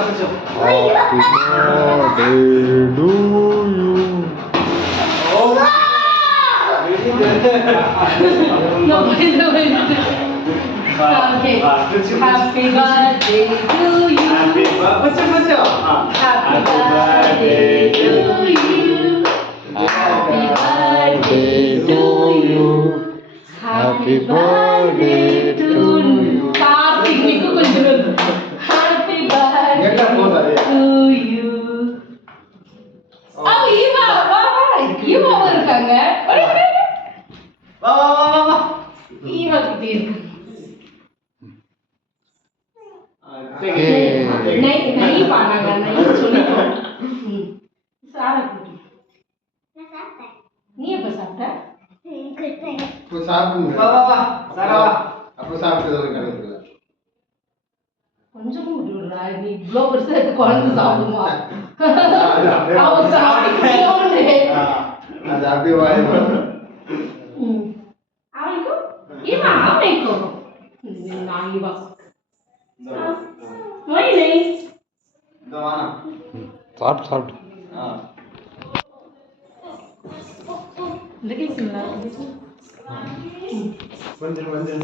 Happy birthday to you. Happy birthday to you. Happy birthday to you. Happy birthday to you. Happy birthday to you. Oh, Eva, Eva இருக்காங்க. வா Eva கிட்ட இருக்கு. नहीं पाना नहीं சொல்லிட்டோம். சாரா குட்டி. நான் சாப்பிட்டேன். நீ எப்ப சாப்பிட்ட? இப்போ சாப்பிடுங்க. வா சாரா வா. அப்ப சாப்பிட்டது ஒரு கணக்குல. கொஞ்சம் விடுறா. நீ இவ்ளோ பெருசா எடுத்து குழந்தை சாப்பிடுமா? அவ சாப்பிடுவோனே. அது அப்படியே வாய் வா. அவளுக்கு ஈவா அவளுக்கு. நான் ஈவா. वही नहीं दवाना साठ हां देखिए कितना